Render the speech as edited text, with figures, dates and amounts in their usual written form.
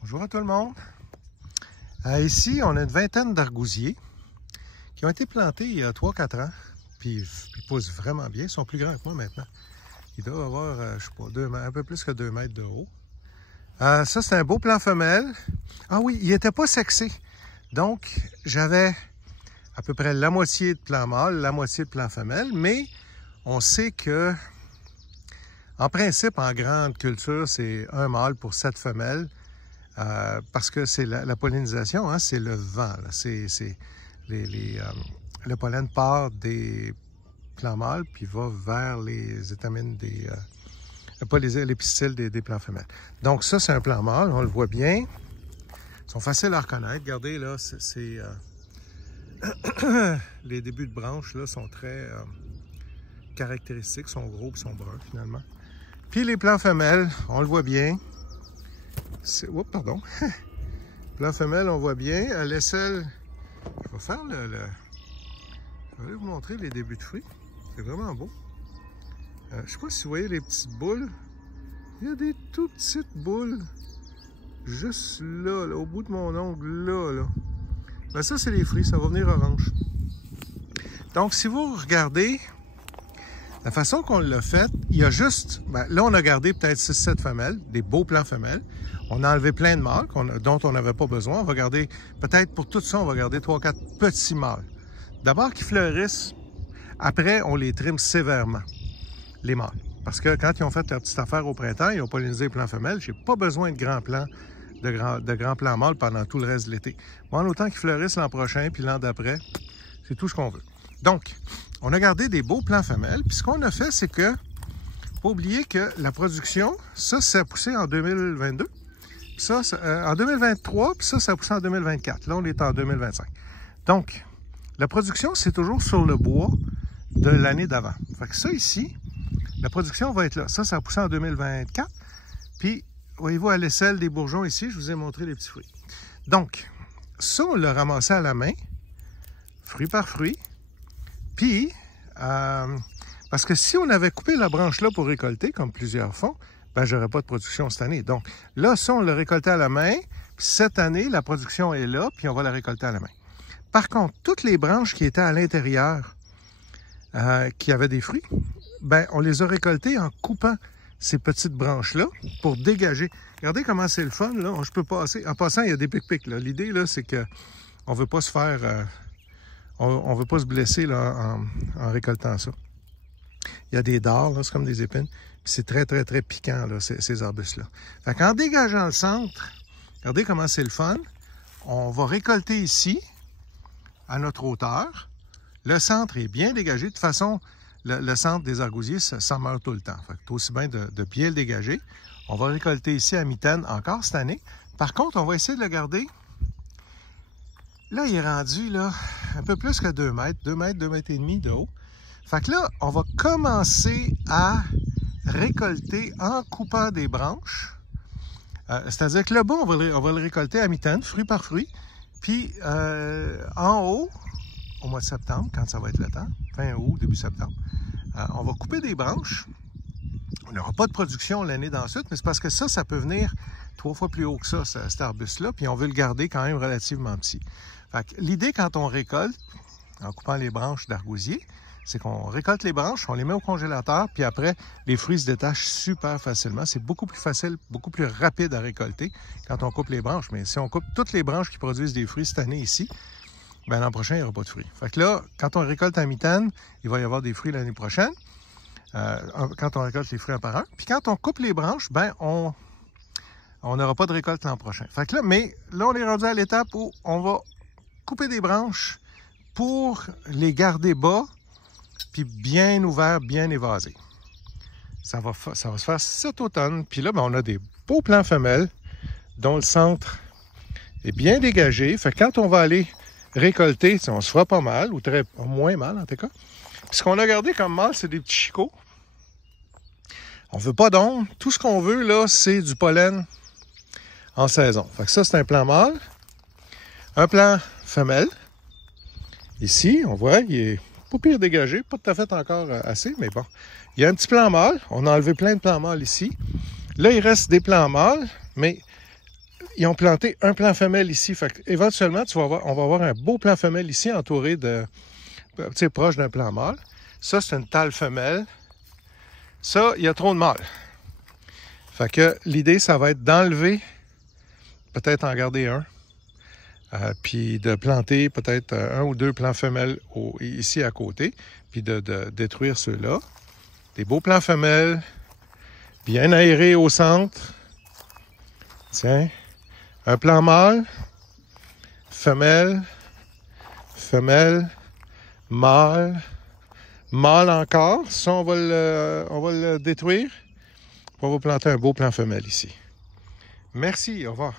Bonjour à tout le monde. Ici, on a une vingtaine d'argousiers qui ont été plantés il y a 3-4 ans. Puis ils poussent vraiment bien. Ils sont plus grands que moi maintenant. Ils doivent avoir, je sais pas, un peu plus que 2 mètres de haut. Ça, c'est un beau plant femelle. Ah oui, il n'était pas sexé. Donc, j'avais à peu près la moitié de plant mâle, la moitié de plant femelle. Mais on sait que, en principe, en grande culture, c'est un mâle pour 7 femelles. Parce que c'est la pollinisation, hein, c'est le vent. Le pollen part des plants mâles puis va vers les étamines pas les pistils des plants femelles. Donc ça, c'est un plant mâle, on le voit bien. Ils sont faciles à reconnaître. Regardez, là, les débuts de branches là, sont très caractéristiques, sont gros et sont bruns finalement. Puis les plants femelles, on le voit bien. Oups, pardon. Plant femelle, on voit bien. À l'aisselle, je vais faire je vais vous montrer les débuts de fruits. C'est vraiment beau. Je ne sais pas si vous voyez les petites boules. Il y a des tout petites boules. Juste là, au bout de mon ongle, là. Ben ça, c'est les fruits. Ça va venir orange. Donc, si vous regardez la façon qu'on l'a fait, il y a juste... Ben, là, on a gardé peut-être 6-7 femelles, des beaux plants femelles. On a enlevé plein de mâles dont on n'avait pas besoin. On va garder, peut-être pour tout ça, on va garder 3-4 petits mâles. D'abord qu'ils fleurissent. Après, on les trime sévèrement, les mâles. Parce que quand ils ont fait leur petite affaire au printemps, ils ont pollinisé les plants femelles. J'ai pas besoin de grands plants, de grands plants mâles pendant tout le reste de l'été. Bon, autant qu'ils fleurissent l'an prochain, puis l'an d'après, c'est tout ce qu'on veut. Donc, on a gardé des beaux plants femelles. Puis ce qu'on a fait, c'est que, faut pas oublier que la production, ça a poussé en 2022. Ça, en 2023, puis ça a poussé en 2024. Là, on est en 2025. Donc, la production, c'est toujours sur le bois de l'année d'avant. Fait que ça, ici, la production va être là. Ça a poussé en 2024. Puis, voyez-vous, à l'aisselle des bourgeons ici, je vous ai montré les petits fruits. Donc, ça, on l'a ramassé à la main, fruit par fruit. Puis, parce que si on avait coupé la branche là pour récolter, comme plusieurs font, ben, j'aurais pas de production cette année. Donc, là, ça, on l'a récolté à la main. Puis cette année, la production est là, puis on va la récolter à la main. Par contre, toutes les branches qui étaient à l'intérieur, qui avaient des fruits, ben, on les a récoltées en coupant ces petites branches-là pour dégager. Regardez comment c'est le fun, là. Je peux passer. En passant, il y a des pic-pics, là. L'idée, là, c'est que on veut pas se faire... on veut pas se blesser, là, en récoltant ça. Il y a des dards, là, c'est comme des épines. Puis c'est très, très, très piquant, là, ces arbustes-là. Fait qu'en dégageant le centre, regardez comment c'est le fun. On va récolter ici, à notre hauteur. Le centre est bien dégagé. De toute façon, le centre des argousiers, ça meurt tout le temps. Fait que c'est aussi bien de bien le dégager. On va récolter ici à mitaine encore cette année. Par contre, on va essayer de le garder. Là, il est rendu là, un peu plus que 2 mètres, 2 mètres et demi de haut. Fait que là, on va commencer à récolter en coupant des branches. C'est-à-dire que le bas, on va le récolter à mi-temps, fruit par fruit. Puis en haut, au mois de septembre, quand ça va être le temps, fin août, début septembre, on va couper des branches. On n'aura pas de production l'année d'ensuite, mais c'est parce que ça peut venir 3 fois plus haut que ça, cet arbuste-là, puis on veut le garder quand même relativement petit. Fait que l'idée quand on récolte, en coupant les branches d'argousier, c'est qu'on récolte les branches, on les met au congélateur, puis après, les fruits se détachent super facilement. C'est beaucoup plus facile, beaucoup plus rapide à récolter quand on coupe les branches. Mais si on coupe toutes les branches qui produisent des fruits cette année ici, ben l'an prochain, il n'y aura pas de fruits. Fait que là, quand on récolte en mitaine, il va y avoir des fruits l'année prochaine, quand on récolte les fruits un par un. Puis quand on coupe les branches, ben on n'aura pas de récolte l'an prochain. Fait que là, mais là, on est rendu à l'étape où on va couper des branches pour les garder bas, puis bien ouvert, bien évasé. Ça va se faire cet automne. Puis là, ben, on a des beaux plants femelles dont le centre est bien dégagé. Fait que quand on va aller récolter, on se fera pas mal, ou moins mal en tout cas. Puis ce qu'on a gardé comme mâle, c'est des petits chicots. On veut pas d'ombre. Tout ce qu'on veut, là, c'est du pollen en saison. Fait que ça, c'est un plant mâle. Un plant femelle. Ici, on voit, il est pas pire dégagé, pas tout à fait encore assez, mais bon. Il y a un petit plant mâle. On a enlevé plein de plants mâles ici. Là, il reste des plants mâles, mais ils ont planté un plan femelle ici. Fait que, éventuellement, on va avoir un beau plan femelle ici, entouré de, tu sais, proche d'un plan mâle. Ça, c'est une tale femelle. Ça, il y a trop de mâles. Fait que l'idée, ça va être d'enlever, peut-être en garder un, puis de planter peut-être un ou deux plants femelles ici à côté, puis de détruire ceux-là. Des beaux plants femelles, bien aérés au centre. Tiens, un plan mâle, femelle, femelle, mâle, mâle encore. Ça, on va le détruire. On va planter un beau plan femelle ici. Merci, au revoir.